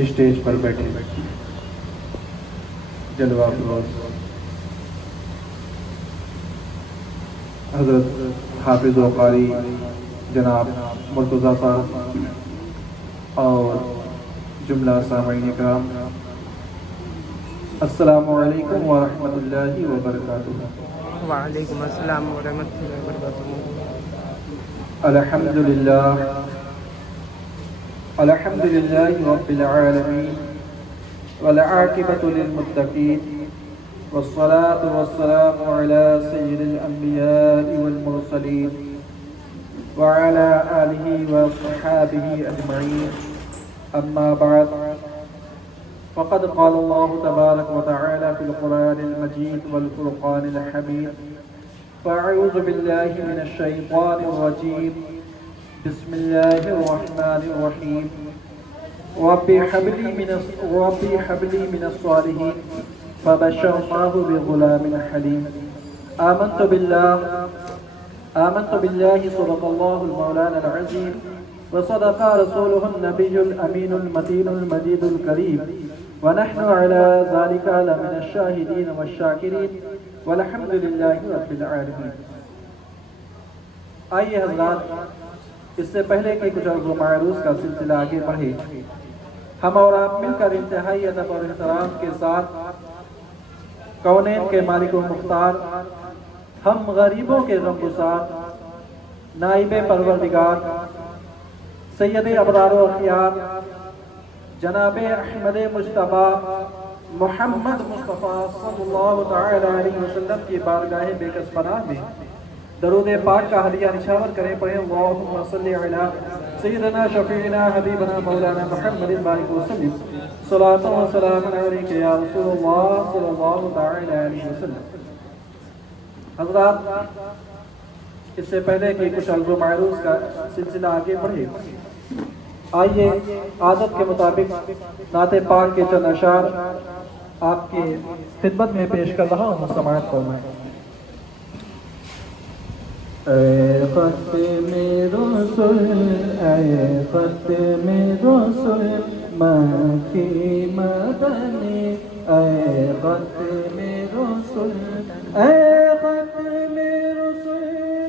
Stage پر بیٹھے جلوہ افروز حضرت حافظ و قاری جناب مرتضیٰ صاحب اور جملہ سامعین کرام، السلام علیکم ورحمۃ اللہ وبرکاتہ۔ وعلیکم السلام ورحمۃ اللہ وبرکاتہ۔ الحمد للہ رب العالمین والعاقبۃ للمتقین والصلاة والسلام على سید الانبیاء والمرسلین وعلى آلہ وصحابہ اجمعین، اما بعد فقد قال الله تبارك وتعالى في القرآن المجيد والفرقان الحميد، فأعوذ بالله من الشيطان الرجيم، بسم الله الرحمن الرحيم، ربي هب لي من الصالحين فبشرناه بغلام حليم۔ آمنت بالله صدق الله المولانا العظيم، وصدق رسوله النبي الأمين المتين المجيد الكريم، ونحن على ذلك لمن الشاهدين والشاكرين، والحمد لله رب العالمين۔ آئیے حضرات، اس سے پہلے کہ کچھ عرض و معروض کا سلسلہ آگے بڑھے، ہم اور آپ مل کر انتہائی ادب اور احترام کے ساتھ کونین کے مالک و مختار، ہم غریبوں کے غمگسار، نائب پروردگار، سید ابرار و اخیار، جناب احمد مجتبیٰ محمد مصطفیٰ صلی اللہ تعالی علیہ وسلم کی بارگاہ بے کس پناہ میں درود پاک کا ہدیہ نچھاور کریں، پڑھیں اللہم صلی علی سیدنا شفیعنا حبیبنا مولانا محمد بارک وسلم، صلاۃ و سلام علیک یا رسول اللہ صلی اللہ تعالی علیہ وسلم۔ حضرات، اس سے پہلے کہ کچھ عرض و معروض کا سلسلہ آگے بڑھے، آئیے عادت کے مطابق نعت پاک کے چند اشعار آپ کی خدمت میں پیش کر رہا ہوں، سماعت فرمائیں۔ اے ختم رسل، اے ختم رسل مکی مدنی، اے ختم رسل، اے ختم رسل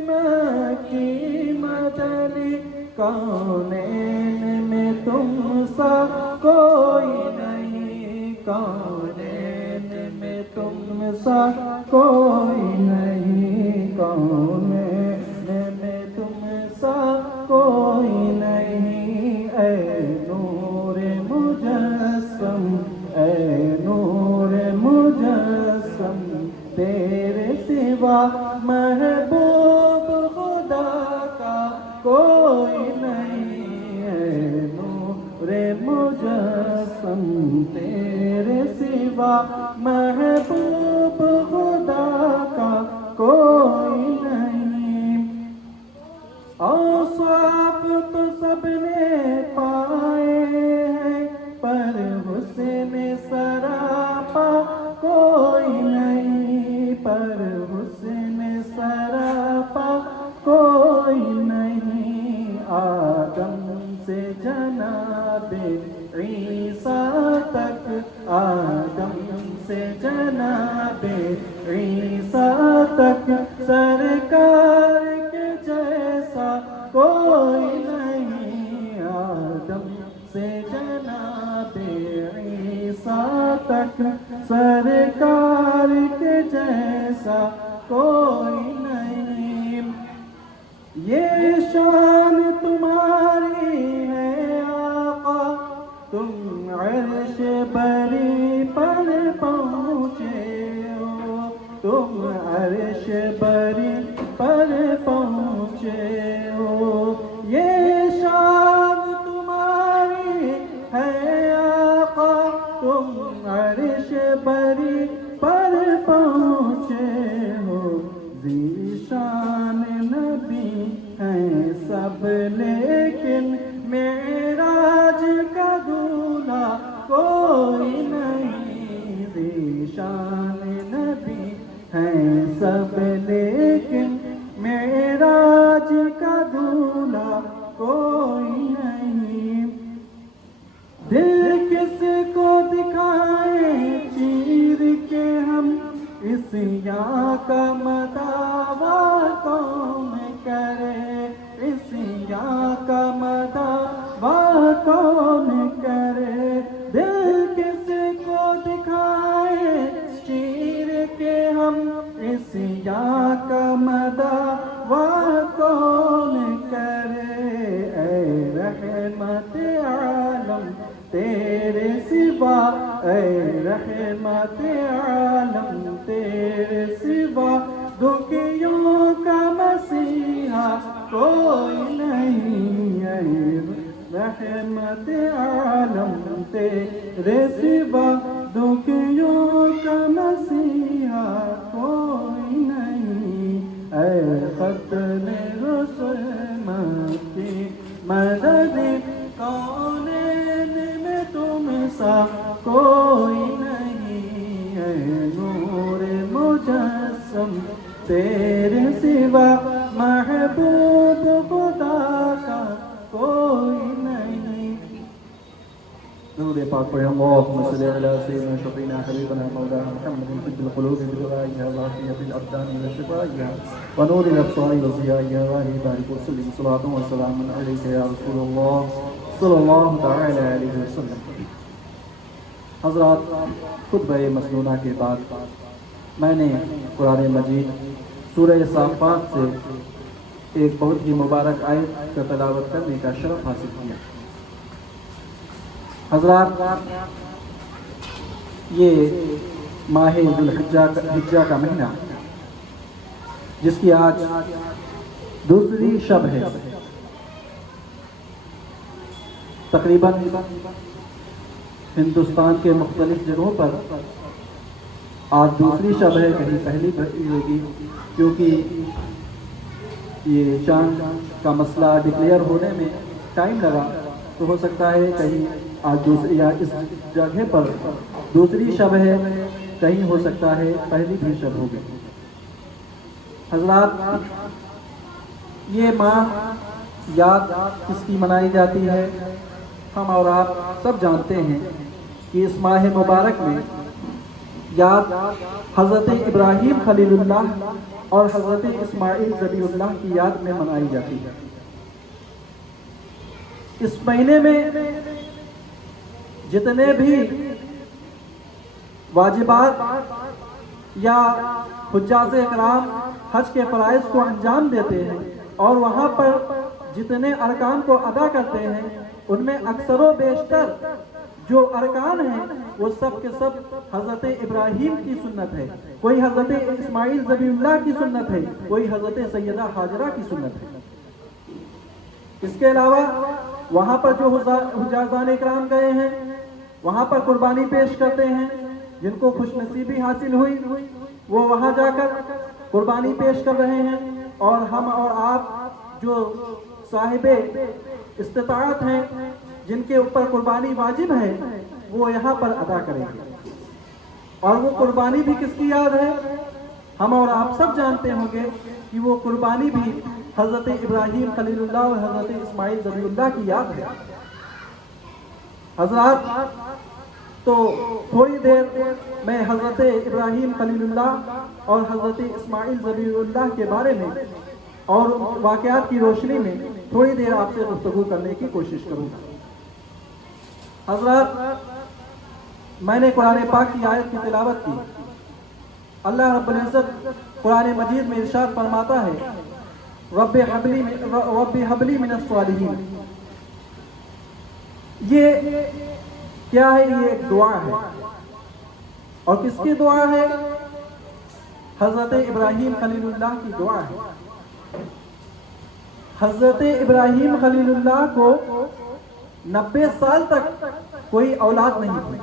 مکی مدنی، کونین میں تم سا کوئی نہیں، کونین میں تم سا کوئی نہیں، کونین میں تم سا کوئی نہیں، اے نور مجسم، اے نور مجسم، تیرے سوا محبوب خدا کا کوئی نہیں، اے نور مجسم، تیرے سوا محبوب خدا کا کوئی نہیں۔ اوصاف تو سب نے پائے ہیں، پر حسن سراپا کوئی نہیں، پر حسن سراپا کوئی نہیں، آدم سے جناب عیسیٰ تک، آدم سے جناب عیسیٰ تک، سرکار کے جیسا کوئی نہیں، آدم سے جناب عیسیٰ تک، سرکار کے جیسا کوئی نہیں۔ یہ شان تمہاری ہے آقا، تم عرش بری پر پہنچے ہو، تم عرش بری پر پہنچے ہو، یہ شان تمہاری ہے آقا، تم عرش بری پر پہنچے ہو، ذیشان نبی ہیں سب لیکن معراج کا دولہا کوئی نہیں، ذیشان نبی ہیں سب لیکن معراج کا دولہا کوئی نہیں۔ دل کے کس کو دکھائیں چیر کے ہم اس یاں کا مداوا کون کرے، اس یاں کا مداوا کون کرے، دل کس کو دکھائیں چیر کے ہم اس یاں کا مداوا کون کرے، اے رحمت عالم تیرے سوا، اے رحمت عالم تیرے سوا، دکھیوں کا مسیحا کوئی نہیں، اے رحمت عالم تیرے سوا، دکھیوں کا مسیحا کوئی نہیں، اے ختم رسومات کی مدد کونین میں تم سا کوئی نہیں، اے نور مجسم تیرے سوا، محبوب خدا کا کوئی نہیں۔ درود پاک پڑھیں، اللہم صلی علی سیدنا شفیعنا حبیبنا مولانا محمد طب القلوب بدوائها وعافیت الابدان وشفائها ونور الابصار وضیائها وآلہ بارک وسلم صلاۃ وسلام علیک یا رسول اللہ صلی اللہ تعالی علیہ وسلم۔ حضرات، خطبہ مسنونہ کے بعد میں نے قرآن مجید سورہ صافات سے ایک بہت ہی مبارک آیت کا تلاوت کرنے کا شرف حاصل کیا۔ حضرات، یہ ماہ ذوالحجہ کا مہینہ جس کی آج دوسری شب ہے، تقریباً ہندوستان کے مختلف جگہوں پر آج دوسری شب ہے، کہیں پہلی ہوگی، کیونکہ یہ چاند کا مسئلہ ڈکلیئر ہونے میں ٹائم لگا، تو ہو سکتا ہے کہیں آج دوسری یا اس جگہ پر دوسری شب ہے، کہیں ہو سکتا ہے پہلی بھی شب ہوگی۔ حضرات، یہ ماہ یاد کس کی منائی جاتی ہے؟ ہم اور آپ سب جانتے ہیں کہ اس ماہ مبارک میں یاد حضرت ابراہیم خلیل اللہ اور حضرت اسماعیل ذبیح اللہ کی یاد میں منائی جاتی ہے۔ اس مہینے میں جتنے بھی واجبات یا حجاج اکرام حج کے فرائض کو انجام دیتے ہیں اور وہاں پر جتنے ارکان کو ادا کرتے ہیں، ان میں اکثر و بیشتر جو ارکان ہیں وہ سب کے سب حضرت ابراہیم کی سنت ہے، کوئی حضرت اسماعیل ذبیح اللہ کی سنت ہے، کوئی حضرت سیدہ ہاجرہ کی سنت ہے۔ اس کے علاوہ وہاں پر جو حجاجان اکرام گئے ہیں وہاں پر قربانی پیش کرتے ہیں، جن کو خوش نصیبی حاصل ہوئی وہ وہاں جا کر قربانی پیش کر رہے ہیں، اور ہم اور آپ جو صاحب استطاعت ہیں، جن کے اوپر قربانی واجب ہے، وہ یہاں پر ادا کریں گے۔ اور وہ قربانی بھی کس کی یاد ہے؟ ہم اور آپ سب جانتے ہوں گے کہ وہ قربانی بھی حضرت ابراہیم خلیل اللہ اور حضرت اسماعیل ذبیح اللہ کی یاد ہے۔ حضرات، تو تھوڑی دیر میں حضرت ابراہیم خلیل اللہ اور حضرت اسماعیل ذبیح اللہ کے بارے میں اور واقعات کی روشنی میں تھوڑی دیر آپ سے گفتگو کرنے کی کوشش کروں گا۔ حضرات، میں نے قرآن پاک کی آیت کی تلاوت کی۔ اللہ رب العزت قرآن مجید میں ارشاد فرماتا ہے، رب حبلی من الصالحین۔ یہ کیا ہے؟ یہ ایک دعا ہے، اور کس کی دعا ہے؟ حضرت ابراہیم خلیل اللہ کی دعا ہے۔ حضرت ابراہیم خلیل اللہ کو 90 سال تک کوئی اولاد نہیں ہوئی۔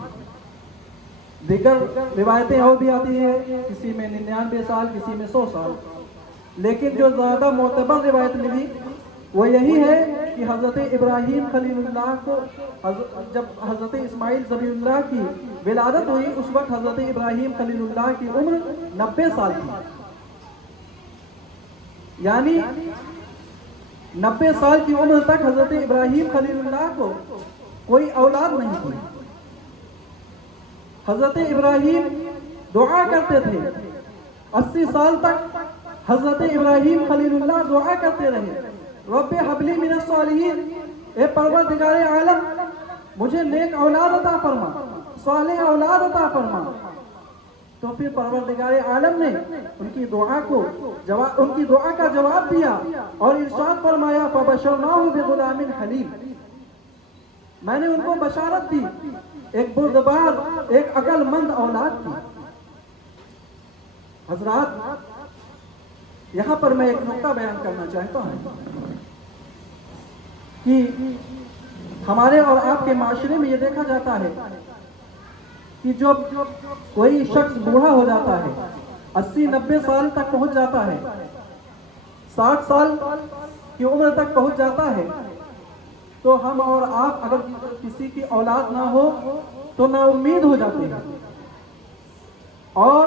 دیگر روایتیں اور بھی آتی ہیں، کسی میں 99 سال، کسی میں 100 سال، لیکن جو زیادہ معتبر روایت ملی وہ یہی ہے کہ حضرت ابراہیم خلیل اللہ کو جب حضرت اسماعیل ذبیح اللہ کی ولادت ہوئی، اس وقت حضرت ابراہیم خلیل اللہ کی عمر 90 سال تھی، یعنی 90 سال کی عمر تک حضرت ابراہیم خلیل اللہ کو کوئی اولاد نہیں ہوئی۔ حضرت ابراہیم دعا کرتے تھے، 80 سال تک حضرت ابراہیم خلیل اللہ دعا کرتے رہے، رب حبلی من الصالحین، اے پروردگار عالم مجھے نیک اولاد عطا فرما، صالح اولاد عطا فرما۔ تو پھر پروردگار عالم نے ان کی دعا کا جواب دیا اور ارشاد فرمایا فبشرناہ بغلام حلیم، میں نے ان کو بشارت دی ایک بردبار، ایک عقل مند اولاد کی۔ حضرات یہاں پر میں ایک نقطہ بیان کرنا چاہتا ہوں کہ ہمارے اور آپ کے معاشرے میں یہ دیکھا جاتا ہے کہ جب کوئی شخص بوڑھا ہو جاتا ہے، 80-90 سال تک پہنچ جاتا ہے، 60 سال کی عمر تک پہنچ جاتا ہے، تو ہم اور آپ اگر کسی کی اولاد نہ ہو تو نا امید ہو جاتے ہیں اور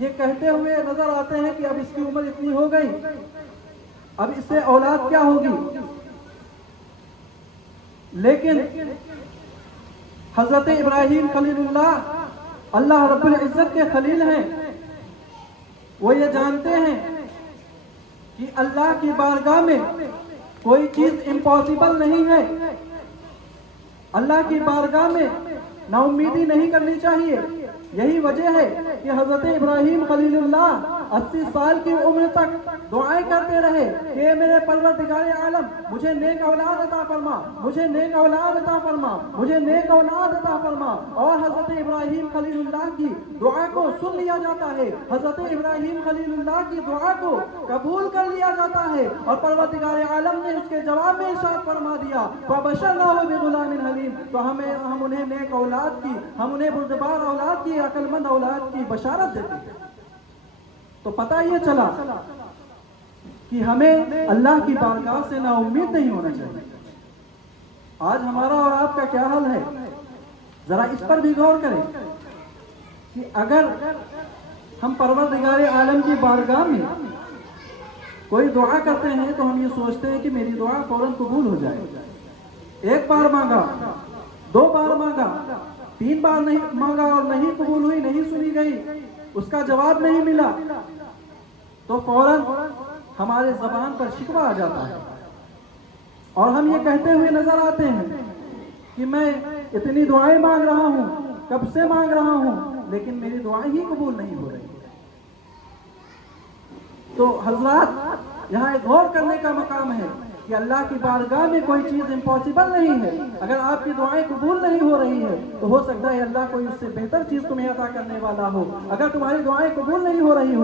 یہ کہتے ہوئے نظر آتے ہیں کہ اب اس کی عمر اتنی ہو گئی، اب اس سے اولاد کیا ہوگی۔ لیکن حضرت ابراہیم خلیل اللہ اللہ رب العزت کے خلیل ہیں، وہ یہ جانتے ہیں کہ اللہ کی بارگاہ میں کوئی چیز امپاسبل نہیں ہے، اللہ کی بارگاہ میں نا امیدی نہیں کرنی چاہیے۔ یہی وجہ ہے کہ حضرت ابراہیم خلیل اللہ 80 سال کی عمر تک دعائیں کرتے رہے کہ میرے پروردگار عالم مجھے نیک اولاد عطا فرما، مجھے نیک اولاد عطا فرما، مجھے نیک اولاد عطا فرما۔ اور حضرت ابراہیم خلیل اللہ کی دعا کو سن لیا جاتا ہے، حضرت ابراہیم خلیل اللہ کی دعا کو قبول کر لیا جاتا ہے اور پروردگار عالم نے اس کے جواب میں ارشاد فرما دیا فبشرناہ بغلام حلیم، تو ہم انہیں نیک اولاد کی، ہم انہیں بردبار اولاد کی، عقل مند اولاد کی بشارت دیتے ہیں۔ تو پتہ یہ چلا کہ ہمیں اللہ کی بارگاہ سے نا امید نہیں ہونا چاہیے۔ آج ہمارا اور آپ کا کیا حال ہے، ذرا اس پر بھی غور کریں کہ اگر ہم پروردگار عالم کی بارگاہ میں کوئی دعا کرتے ہیں تو ہم یہ سوچتے ہیں کہ میری دعا فوراً قبول ہو جائے۔ ایک بار مانگا، 2 بار مانگا، 3 بار نہیں مانگا اور نہیں قبول ہوئی، نہیں سنی گئی، اس کا جواب نہیں ملا، تو فوراً ہمارے زبان پر شکوہ آ جاتا ہے اور ہم یہ کہتے ہوئے نظر آتے ہیں کہ میں اتنی دعائیں مانگ رہا ہوں، کب سے مانگ رہا ہوں، لیکن میری دعائیں ہی قبول نہیں ہو رہی۔ تو حضرات یہاں ایک غور کرنے کا مقام ہے کہ اللہ کی بارگاہ میں کوئی چیز امپاسبل نہیں ہے۔ اگر آپ کی دعائیں قبول نہیں ہو رہی ہے تو ہو سکتا ہے اللہ کوئی اس سے بہتر چیز تمہیں عطا کرنے والا ہو۔ اگر تمہاری دعائیں قبول نہیں ہو رہی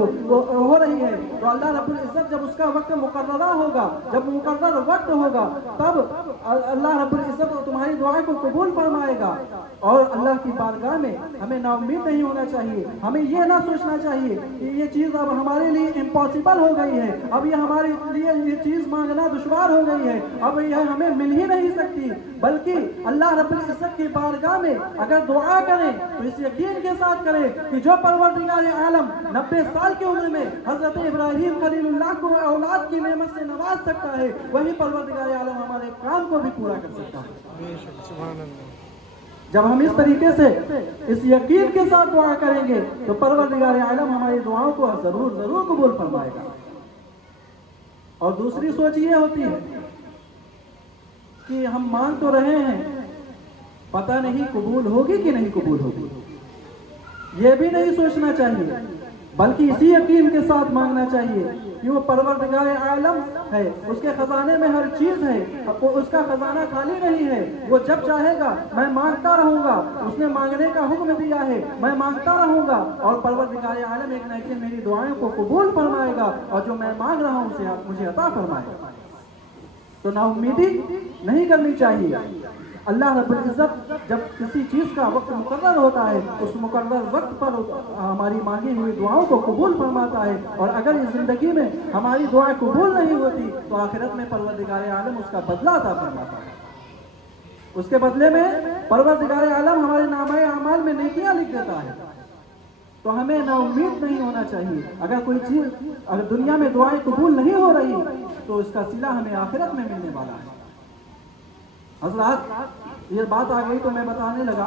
ہے تو اللہ رب العزت جب اس کا وقت مقررہ ہوگا، جب مقرر وقت ہوگا، تب اللہ رب العزت تمہاری دعائیں کو قبول فرمائے گا۔ اور اللہ کی بارگاہ میں ہمیں نا امید نہیں ہونا چاہیے، ہمیں یہ نہ سوچنا چاہیے کہ یہ چیز اب ہمارے لیے امپاسبل ہو گئی ہے، اب یہ ہمارے لیے یہ چیز مانگنا دشوار ہو گئی ہے، اب یہ ہمیں مل ہی نہیں سکتی، بلکہ اللہ رب العزت کی بارگاہ میں اگر دعا کریں تو اس یقین کے ساتھ کریں کہ جو پروردگار عالم 90 سال کی عمر میں حضرت ابراہیم خلیل اللہ کو اولاد کی نعمت سے نواز سکتا ہے، وہی پروردگار عالم ہمارے کام کو بھی پورا کر سکتا ہے۔ سبحان اللہ۔ جب ہم اس طریقے سے اس یقین کے ساتھ دعا کریں گے تو پروردگار عالم ہماری دعاؤں کو ضرور قبول فرمائے گا۔ اور دوسری سوچ یہ ہوتی ہے کہ ہم مانگ تو رہے ہیں، پتہ نہیں قبول ہوگی کہ نہیں قبول ہوگی، یہ بھی نہیں سوچنا چاہیے، بلکہ اسی یقین کے ساتھ مانگنا چاہیے کہ وہ پروردگار عالم ہے، اس کے خزانے میں ہر چیز ہے، اس کا خزانہ خالی نہیں ہے، وہ جب چاہے گا میں مانگتا رہوں گا، اس نے مانگنے کا حکم دیا ہے، میں مانگتا رہوں گا اور پروردگار عالم ایک نہ ایک دن میری دعائیں کو قبول فرمائے گا اور جو میں مانگ رہا ہوں اسے آپ مجھے عطا فرمائے گا۔ تو نا امیدی نہیں کرنی چاہیے۔ اللہ رب العزت جب کسی چیز کا وقت مقرر ہوتا ہے اس مقرر وقت پر ہماری مانگی ہوئی دعاؤں کو قبول فرماتا ہے، اور اگر اس زندگی میں ہماری دعائیں قبول نہیں ہوتی تو آخرت میں پروردگار عالم اس کا بدلہ عطا فرماتا ہے، اس کے بدلے میں پروردگار عالم ہمارے نامۂ اعمال میں نیکیاں لکھ دیتا ہے۔ تو ہمیں نا امید نہیں ہونا چاہیے۔ اگر کوئی چیز اگر دنیا میں دعائیں قبول نہیں ہو رہی تو اس کا صلہ ہمیں آخرت میں ملنے والا ہے۔ حضرات یہ بات آ گئی تو میں بتانے لگا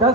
10,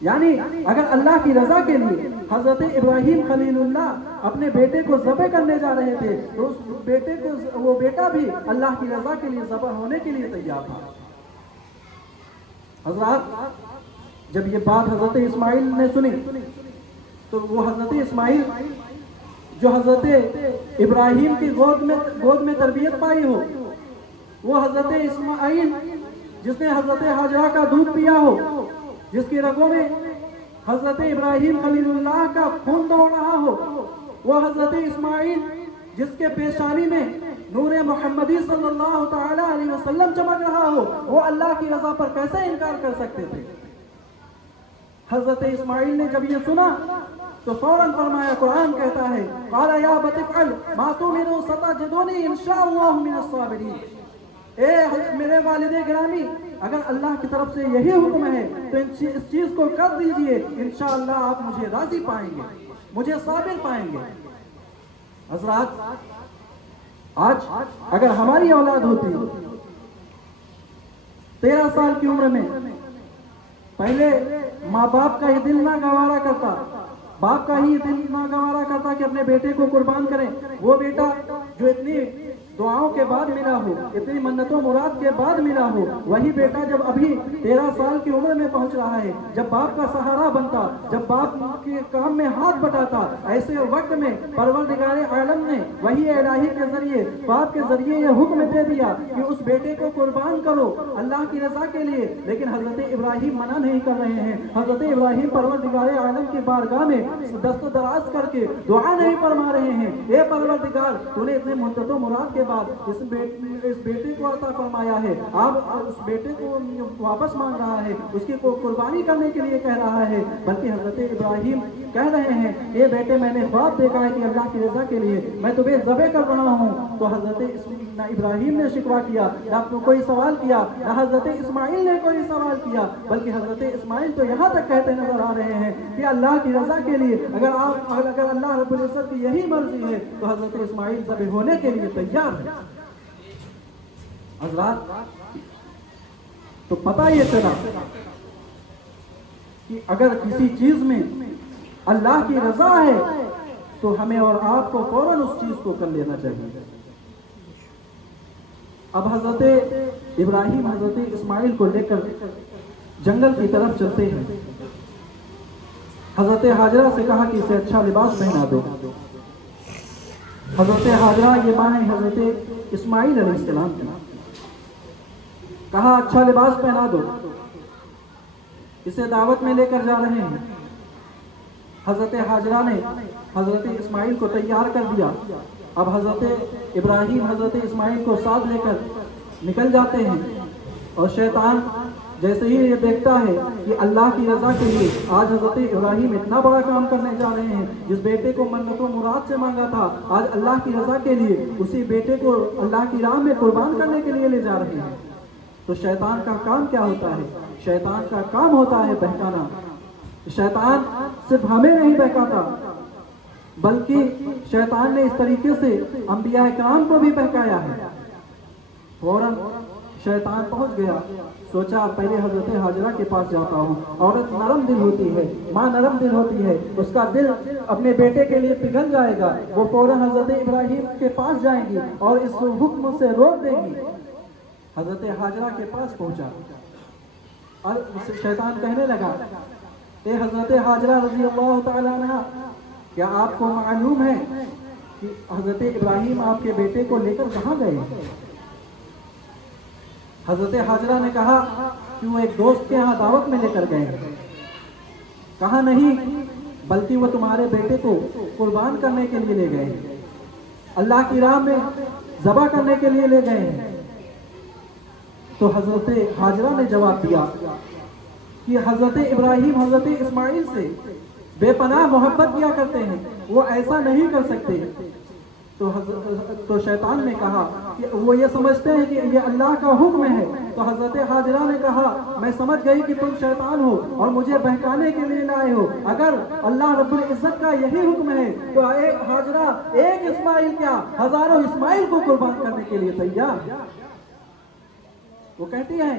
یعنی اگر اللہ کی رضا کے لیے حضرت ابراہیم خلیل اللہ اپنے بیٹے کو ذبح کرنے جا رہے تھے تو اس بیٹے کو وہ بیٹا بھی اللہ کی رضا کے لیے ذبح ہونے کے لیے تیار تھا۔ حضرات جب یہ بات حضرت اسماعیل نے سنی تو وہ حضرت اسماعیل جو حضرت ابراہیم کی گود میں تربیت پائی ہو، وہ حضرت اسماعیل جس نے حضرت ہاجرہ کا دودھ پیا ہو، جس کی رگوں میں حضرت ابراہیم خلیل اللہ کا خون دوڑ رہا ہو، وہ حضرت اسماعیل جس کے پیشانی میں نور محمدی صلی اللہ تعالی علیہ وسلم چمک رہا ہو، وہ اللہ کی رضا پر کیسے انکار کر سکتے تھے؟ حضرت اسماعیل نے جب یہ سنا تو فوراً فرمایا، قرآن کہتا ہے قال یا ابت افعل ما تؤمر ستجدنی ان شاء اللہ من الصابرین، اے میرے والد گرامی اگر اللہ کی طرف سے یہی حکم ہے تو اس چیز کو کر دیجئے، انشاءاللہ آپ مجھے راضی پائیں گے، مجھے صابر پائیں گے۔ حضرات آج اگر ہماری اولاد ہوتی 13 سال کی عمر میں، پہلے ماں باپ کا ہی دل نہ گوارا کرتا، باپ کا ہی دل نہ گوارا کرتا کہ اپنے بیٹے کو قربان کریں، وہ بیٹا جو اتنی دعاؤں کے بعد ملا ہو، اتنی منتوں مراد کے بعد ملا ہو، وہی بیٹا جب ابھی 13 سال کی عمر میں پہنچ رہا ہے، جب باپ کا سہارا بنتا، جب باپ کے کام میں ہاتھ بٹاتا، ایسے وقت میں پروردگار عالم نے وحی الہی کے ذریعے باپ کے ذریعے یہ حکم دے دیا کہ اس بیٹے کو قربان کرو اللہ کی رضا کے لیے، لیکن حضرت ابراہیم منع نہیں کر رہے ہیں۔ حضرت ابراہیم پروردگار عالم کی بارگاہ میں دست دراز کر کے دعا نہیں فرما رہے ہیں، اے پروردگار تو نے اتنے منتوں مراد کے بعد اس بیٹے کو عطا فرمایا ہے، آپ اس بیٹے کو واپس مانگ رہا ہے، اس کی قربانی کرنے کے لیے کہہ رہا ہے، بلکہ حضرت ابراہیم کہہ رہے ہیں اے بیٹے میں نے خواب دیکھا ہے کہ اللہ کی رضا کے لیے میں تمہیں ذبح کر رہا ہوں۔ تو حضرت ابراہیم نے شکوہ کیا، نہ کوئی سوال کیا، نہ حضرت اسماعیل نے کوئی سوال کیا، بلکہ حضرت اسماعیل تو یہاں تک کہتے نظر آ رہے ہیں کہ اللہ کی رضا کے لیے اگر اللہ رب العزت کی یہی مرضی ہے تو حضرت اسماعیل ذبح ہونے کے لیے تیار ہے۔ حضرات تو پتہ یہ چلا کہ اگر کسی چیز میں اللہ کی رضا ہے تو ہمیں اور آپ کو فوراً اس چیز کو کر لینا چاہیے۔ اب حضرت ابراہیم حضرت اسماعیل کو لے کر جنگل کی طرف چلتے ہیں۔ حضرت ہاجرہ سے کہا کہ اسے اچھا لباس پہنا دو۔ حضرت ہاجرہ یہ ماں ہے حضرت اسماعیل علیہ السلام کی، کہا اچھا لباس پہنا دو، اسے دعوت میں لے کر جا رہے ہیں۔ حضرت ہاجرہ نے حضرت اسماعیل کو تیار کر دیا۔ اب حضرت ابراہیم حضرت اسماعیل کو ساتھ لے کر نکل جاتے ہیں، اور شیطان جیسے ہی یہ دیکھتا ہے کہ اللہ کی رضا کے لیے آج حضرت ابراہیم اتنا بڑا کام کرنے جا رہے ہیں، جس بیٹے کو منت و مراد سے مانگا تھا، آج اللہ کی رضا کے لیے اسی بیٹے کو اللہ کی راہ میں قربان کرنے کے لیے لے جا رہے ہیں، تو شیطان کا کام کیا ہوتا ہے؟ شیطان کا کام ہوتا ہے بہکانا۔ شیطان صرف ہمیں نہیں بہکاتا بلکہ شیطان نے اس طریقے سے انبیاء کرام کو بھی بہکایا ہے۔ فوراً شیطان پہنچ گیا، سوچا پہلے حضرت ہاجرہ کے پاس جاتا ہوں، عورت نرم دل ہوتی ہے، ماں نرم دل ہوتی ہے، اس کا دل اپنے بیٹے کے لیے پگھل جائے گا، وہ فوراً حضرت ابراہیم کے پاس جائیں گی اور اس حکم سے روک دیں گی۔ حضرت ہاجرہ کے پاس پہنچا اور شیطان کہنے لگا اے حضرت ہاجرہ رضی اللہ تعالیٰ عنہ، کیا آپ کو معلوم ہے کہ حضرت ابراہیم آپ کے بیٹے کو لے کر کہاں گئے؟ حضرت ہاجرہ نے کہا کہ وہ ایک دوست کے یہاں دعوت میں لے کر گئے۔ کہا نہیں، بلکہ وہ تمہارے بیٹے کو قربان کرنے کے لیے لے گئے، اللہ کی راہ میں ذبح کرنے کے لیے لے گئے ہیں۔ تو حضرت ہاجرہ نے جواب دیا کہ حضرت ابراہیم حضرت اسماعیل سے بے پناہ محبت کیا کرتے ہیں، وہ ایسا نہیں کر سکتے۔ تو شیطان نے کہا کہ وہ یہ سمجھتے ہیں کہ یہ اللہ کا حکم ہے۔ تو حضرت ہاجرہ نے کہا میں سمجھ گئی کہ تم شیطان ہو اور مجھے بہکانے کے لیے لائے ہو، اگر اللہ رب العزت کا یہی حکم ہے تو ایک ہاجرہ ایک اسماعیل کیا ہزاروں اسماعیل کو قربان کرنے کے لیے تیار۔ وہ کہتی ہیں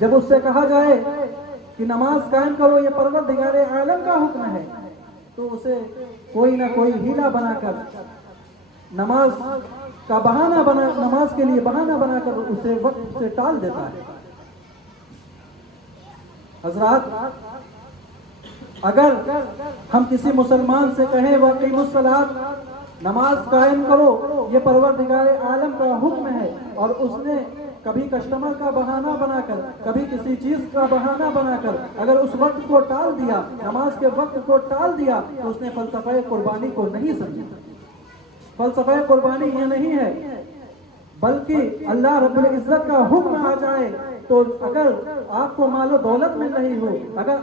جب اس سے کہا جائے کہ نماز قائم کرو یہ پروردگار عالم کا حکم ہے، تو اسے کوئی نہ کوئی ہیلا بنا کر نماز کے لیے بہانہ بنا کر اسے وقت سے ٹال دیتا ہے۔ حضرات، اگر ہم کسی مسلمان سے کہیں وَأَقِیمُوا الصَّلَاۃَ، نماز قائم کرو یہ پروردگار عالم کا حکم ہے، اور اس نے کبھی کسٹمر کا بہانہ بنا کر، کبھی کسی چیز کا بہانہ بنا کر اگر اس وقت کو ٹال دیا، نماز کے وقت کو ٹال دیا، تو اس نے فلسفہ قربانی کو نہیں سمجھا۔ فلسفہ قربانی یہ نہیں ہے، بلکہ اللہ رب العزت کا حکم آ جائے تو اگر آپ کو مال و دولت مل رہی ہو، اگر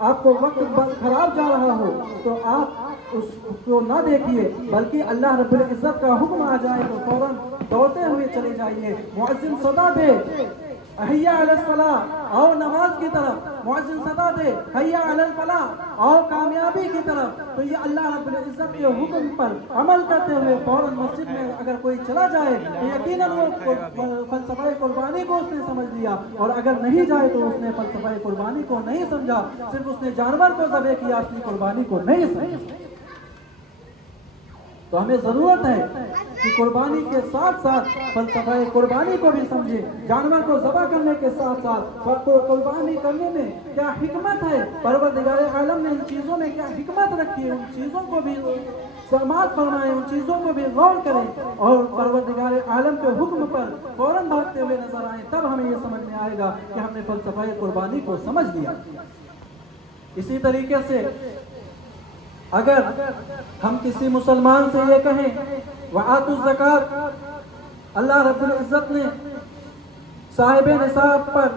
آپ کو وقت خراب جا رہا ہو، تو آپ اس کو نہ دیکھیے، بلکہ اللہ رب العزت کا حکم آ جائے تو فوراً دوڑتے ہوئے چلے جائیے۔ مؤذن صدا دے حی علی الصلاۃ، آؤ نماز کی طرف، مؤذن صدا دے حی علی الفلاح، آؤ کامیابی کی طرف، تو یہ اللہ رب العزت کے حکم پر عمل کرتے ہوئے فوراً مسجد میں اگر کوئی چلا جائے تو یقیناً وہ فلسفہ قربانی کو اس نے سمجھ لیا، اور اگر نہیں جائے تو اس نے فلسفہ قربانی کو نہیں سمجھا، صرف اس نے جانور کو ذبح کیا، اپنی قربانی کو نہیں سمجھا۔ تو ہمیں ضرورت ہے کہ قربانی کے ساتھ ساتھ فلسفہ قربانی کو بھی سمجھے، جانور کو ذبح کرنے کے ساتھ ساتھ قربانی کرنے میں کیا حکمت ہے، پروردگار عالم نے ان چیزوں میں کیا حکمت رکھی ہے، ان چیزوں کو بھی سماعت فرمائیں، ان چیزوں کو بھی غور کریں، اور پروردگار عالم کے حکم پر فوراً بھاگتے ہوئے نظر آئیں، تب ہمیں یہ سمجھ میں آئے گا کہ ہم نے فلسفہ قربانی کو سمجھ لیا۔ اسی طریقے سے اگر ہم کسی مسلمان سے یہ کہیں وَآتُوا الزَّکَاۃَ، اللہ رب العزت نے صاحب نصاب پر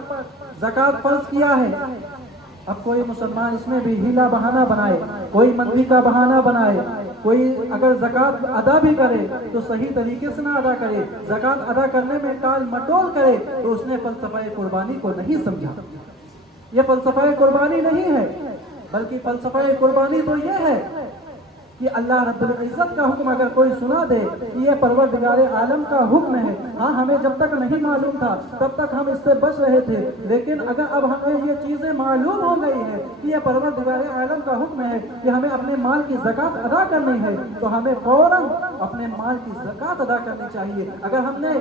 زکوٰۃ فرض کیا ہے، اب کوئی مسلمان اس میں بھی ہیلا بہانہ بنائے، کوئی مندی کا بہانہ بنائے، کوئی اگر زکوٰۃ ادا بھی کرے تو صحیح طریقے سے نہ ادا کرے، زکوٰۃ ادا کرنے میں ٹال مٹول کرے، تو اس نے فلسفہ قربانی کو نہیں سمجھا۔ یہ فلسفہ قربانی نہیں ہے، بلکہ فلسفہ قربانی تو یہ ہے کہ اللہ رب العزت کا حکم اگر کوئی سنا دے کہ یہ پروردگار عالم کا حکم ہے، ہاں ہمیں جب تک نہیں معلوم تھا تب تک ہم اس سے بچ رہے تھے، لیکن اگر اب ہمیں یہ چیزیں معلوم ہو گئی ہے کہ یہ پروردگار عالم کا حکم ہے کہ ہمیں اپنے مال کی زکوٰۃ ادا کرنی ہے، تو ہمیں فوراً اپنے مال کی زکوٰۃ ادا کرنی چاہیے۔ اگر ہم نے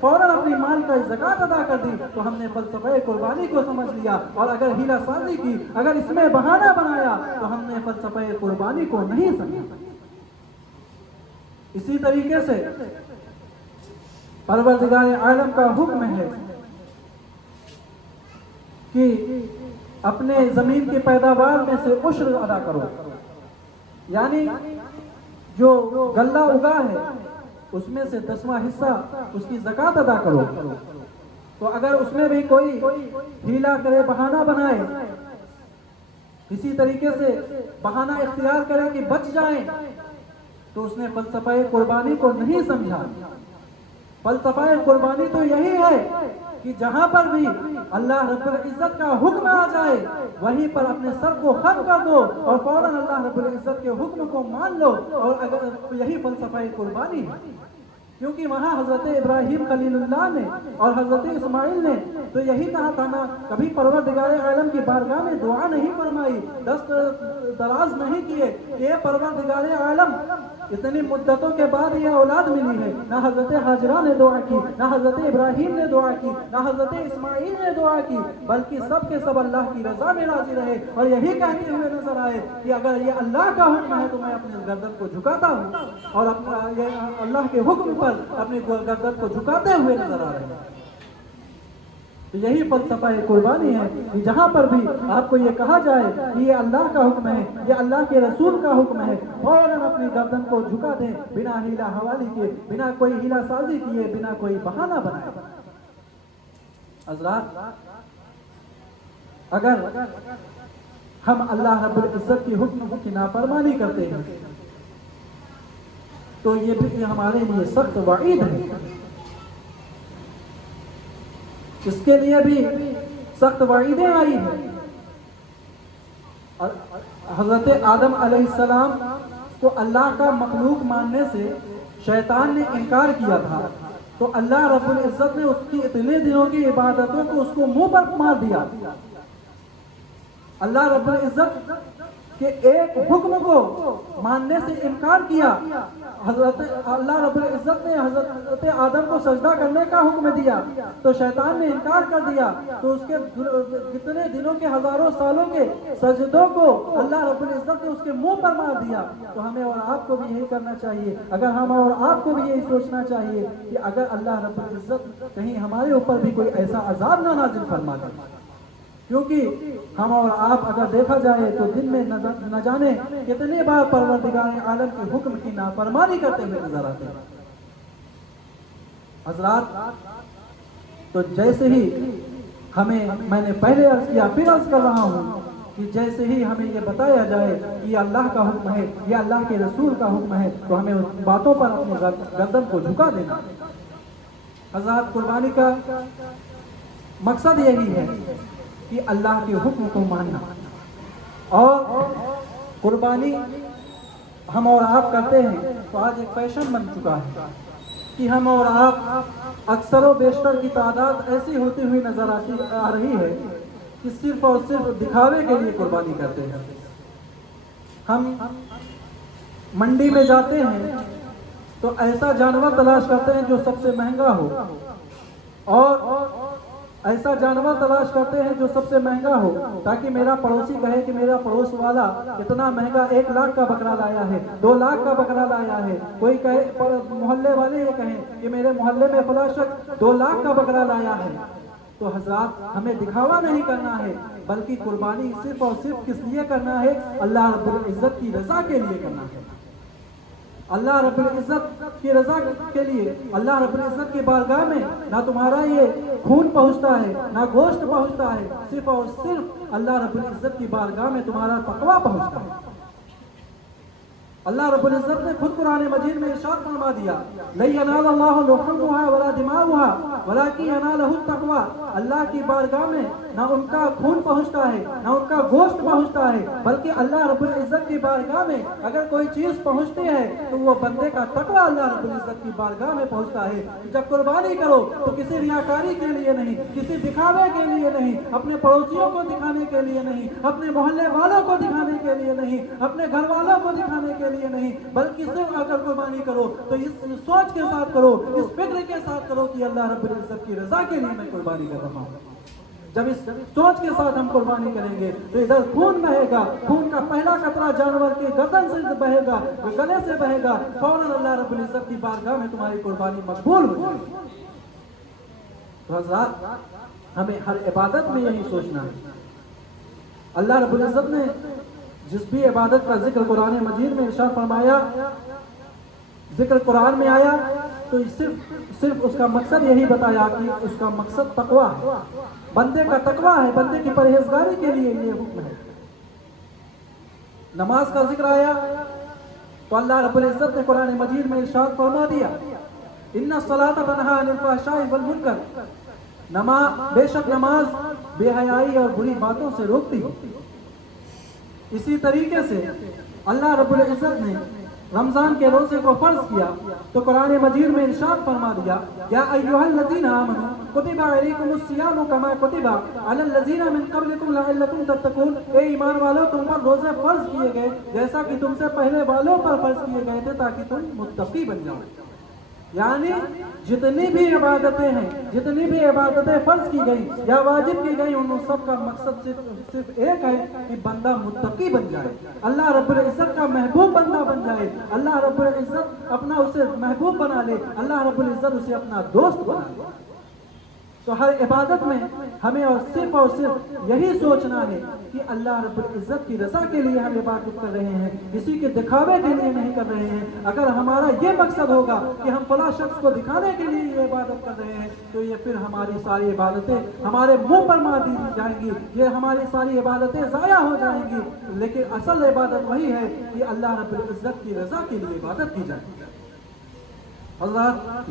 فوراً اپنی مال کا زکوٰۃ ادا کر دی تو ہم نے فلسفہ قربانی کو سمجھ لیا، اور اگر ہیلا سازی کی، اگر اس میں بہانہ بنایا، تو ہم نے فلسفہ قربانی کو نہیں سمجھا۔ اسی طریقے سے پروردگار عالم کا حکم ہے کہ اپنے زمین کی پیداوار میں سے عشر ادا کرو، یعنی جو غلہ اگا ہے اس میں سے 10واں حصہ اس کی زکوٰۃ ادا کرو۔ تو اگر اس میں بھی کوئی ہیلا کرے، بہانہ بنائے، کسی طریقے سے بہانہ اختیار کرے کہ بچ جائیں، تو اس نے فلسفہ قربانی کو نہیں سمجھا۔ فلسفہ قربانی تو یہی ہے کہ جہاں پر بھی اللہ رب العزت کا حکم آ جائے وہیں پر اپنے سر کو خم کر دو اور فوراً اللہ رب العزت کے حکم کو مان لو، اور اگر یہی فلسفہ قربانی ہے، کیونکہ وہاں حضرت ابراہیم خلیل اللہ نے اور حضرت اسماعیل نے تو یہی کہا تھا نا، کبھی پروردگار عالم کی بارگاہ میں دعا نہیں فرمائی، دست دراز نہیں کیے کہ اے پروردگار عالم اتنی مدتوں کے بعد یہ اولاد ملی ہے، نہ حضرت حاجرہ نے دعا کی، نہ حضرت ابراہیم نے دعا کی، نہ حضرت اسماعیل نے دعا کی، بلکہ سب کے سب اللہ کی رضا میں راضی رہے، اور یہی کہتے ہوئے نظر آئے کہ اگر یہ اللہ کا حکم ہے تو میں اپنے گردن کو جھکاتا ہوں، اور اللہ کے حکم پر اپنے گردن کو جھکاتے ہوئے نظر آ رہے ہیں۔ تو یہی فلسفہ قربانی ہے کہ جہاں پر بھی آپ کو یہ کہا جائے کہ یہ اللہ کا حکم ہے، یہ اللہ کے رسول کا حکم ہے، فوراً اپنی گردن کو جھکا دیں، بنا ہیلا حوالی کے، بنا کوئی ہیلا سازی کیے، بنا کوئی بہانہ بنائے۔ حضرات، اگر ہم اللہ رب العزت کے حکم کی نافرمانی کرتے ہیں تو یہ بھی ہمارے لیے سخت وعید ہے، اس کے لیے بھی سخت وعیدیں آئی ہیں۔ حضرت آدم علیہ السلام کو اللہ کا مخلوق ماننے سے شیطان نے انکار کیا تھا، تو اللہ رب العزت نے اس کی اتنے دنوں کی عبادتوں کو اس کو منہ پر مار دیا. اللہ رب العزت کے ایک حکم کو ماننے سے انکار کیا. حضرت اللہ رب العزت نے حضرت آدم کو سجدہ کرنے کا حکم دیا تو شیطان نے انکار کر دیا. تو اس کے کتنے دنوں کے ہزاروں سالوں کے سجدوں کو اللہ رب العزت نے اس کے منہ پر مار دیا. تو ہمیں اور آپ کو بھی یہی کرنا چاہیے. اگر ہم اور آپ کو بھی یہی سوچنا چاہیے کہ اگر اللہ رب العزت کہیں ہمارے اوپر بھی کوئی ایسا عذاب نہ نازل فرما دے, کیونکہ ہم اور آپ اگر دیکھا جائے تو دن میں نہ جانے کتنے بار پروردگار عالم کے حکم کی نافرمانی کرتے ہوئے نظر آتے ہیں. حضرات, تو جیسے ہی میں نے پہلے عرض کیا پھر عرض کر رہا ہوں کہ جیسے ہی ہمیں یہ بتایا جائے کہ یہ اللہ کا حکم ہے, یہ اللہ کے رسول کا حکم ہے, تو ہمیں ان باتوں پر اپنی گردن کو جھکا دینا. حضرات, قربانی کا مقصد یہی ہے کہ اللہ کے حکم کو ماننا. اور قربانی ہم اور آپ کرتے ہیں تو آج ایک فیشن بن چکا ہے کہ ہم اور آپ اکثر و بیشتر کی تعداد ایسی ہوتی ہوئی نظر آ رہی ہے کہ صرف اور صرف دکھاوے کے لیے قربانی کرتے ہیں. ہم منڈی میں جاتے ہیں تو ایسا جانور تلاش کرتے ہیں جو سب سے مہنگا ہو, اور ایسا جانور تلاش کرتے ہیں جو سب سے مہنگا ہو, تاکہ میرا پڑوسی کہے کہ میرا پڑوس والا اتنا مہنگا 1 لاکھ کا بکرا لایا ہے, 2 لاکھ کا بکرا لایا ہے. کوئی کہے, محلے والے یہ کہیں کہ میرے محلے میں فلاں شخص 2 لاکھ کا بکرا لایا ہے. تو حضرات, ہمیں دکھاوا نہیں کرنا ہے, بلکہ قربانی صرف اور صرف کس لیے کرنا ہے؟ اللہ رب العزت کی رضا کے لیے کرنا ہے. اللہ رب العزت کی رضا کے لیے. اللہ رب العزت کی بارگاہ میں نہ تمہارا یہ خون پہنچتا ہے نہ گوشت پہنچتا ہے, صرف اور صرف اللہ رب العزت کی بارگاہ میں تمہارا تقویٰ پہنچتا ہے. اللہ رب العزت نے خود قرآن مجید میں ارشاد فرما دیا, لَن يَنَالَ اللَّهُ لُحُومُهَا وَلَا دِمَاؤُهَا وَلَٰكِن يَنَالُهُ التَّقْوَىٰ. اللہ کی بارگاہ میں نہ ان کا خون پہنچتا ہے نہ ان کا گوشت پہنچتا ہے, بلکہ اللہ رب العزت کی بارگاہ میں اگر کوئی چیز پہنچتی ہے تو وہ بندے کا تقویٰ اللہ رب العزت کی بارگاہ میں پہنچتا ہے. جب قربانی کرو تو کسی ریاکاری کے لیے نہیں, کسی دکھاوے کے لیے نہیں, اپنے پڑوسیوں کو دکھانے کے لیے نہیں, اپنے محلے والوں کو دکھانے کے لیے نہیں, اپنے گھر والوں کو دکھانے کے لیے نہیں, بلکہ صرف اگر قربانی کرو تو اس سوچ کے ساتھ کرو, اس فکر کے ساتھ کرو کہ اللہ رب العزت کی رضا کے لیے میں قربانی کر رہا ہوں. جب اس سوچ کے ساتھ ہم قربانی کریں گے تو ادھر خون بہے گا, خون کا پہلا قطرہ جانور کے گردن سے بہے گا, گلے سے بہے گا, فوراً اللہ رب العزت کی بارگاہ میں تمہاری قربانی مقبول ہو جائے گی. تو حضرات, ہمیں ہر عبادت میں یہی سوچنا ہے. اللہ رب العزت نے جس بھی عبادت کا ذکر قرآن مجید میں ارشاد فرمایا, ذکر قرآن میں آیا تو صرف اس کا مقصد یہی بتایا کہ اس کا مقصد تقویٰ ہے, بندے کا تقویٰ ہے, بندے کی پرہیزگاری کے لیے یہ حکم ہے. نماز کا ذکر آیا تو اللہ رب العزت نے قرآن مجید میں ارشاد فرما دیا, ان الصلاۃ تنہی عن الفحشاء والمنکر. بے شک نماز بے حیائی اور بری باتوں سے روکتی ہے. اسی طریقے سے اللہ رب العزت نے رمضان کے روزے کو فرض کیا تو قرآن مجید میں ارشاد فرما دیا, یا ایھا الذین آمنوا کتب علیکم الصیام کما کتب علی الذین من قبلکم لعلکم تتقون. اے ایمان والو, تم پر روزے فرض کیے گئے جیسا کہ تم سے پہلے والوں پر فرض کیے گئے تھے تاکہ تم متقی بن جاؤ. یعنی جتنی بھی عبادتیں ہیں, جتنی بھی عبادتیں فرض کی گئی یا واجب کی گئی, ان سب کا مقصد صرف ایک ہے کہ بندہ متقی بن جائے, اللہ رب العزت کا محبوب بندہ بن جائے, اللہ رب العزت اپنا اسے محبوب بنا لے, اللہ رب العزت اسے اپنا دوست بنا لے. تو ہر عبادت میں ہمیں اور صرف یہی سوچنا ہے کہ اللہ رب العزت کی رضا کے لیے ہم عبادت کر رہے ہیں, کسی کے دکھاوے کے لیے نہیں کر رہے ہیں. اگر ہمارا یہ مقصد ہوگا کہ ہم فلاں شخص کو دکھانے کے لیے یہ عبادت کر رہے ہیں تو یہ پھر ہماری ساری عبادتیں ہمارے منہ پر مار دی جائیں گی, یہ ہماری ساری عبادتیں ضائع ہو جائیں گی. لیکن اصل عبادت وہی ہے کہ اللہ رب العزت کی رضا کے لیے عبادت کی جائے. حضرات,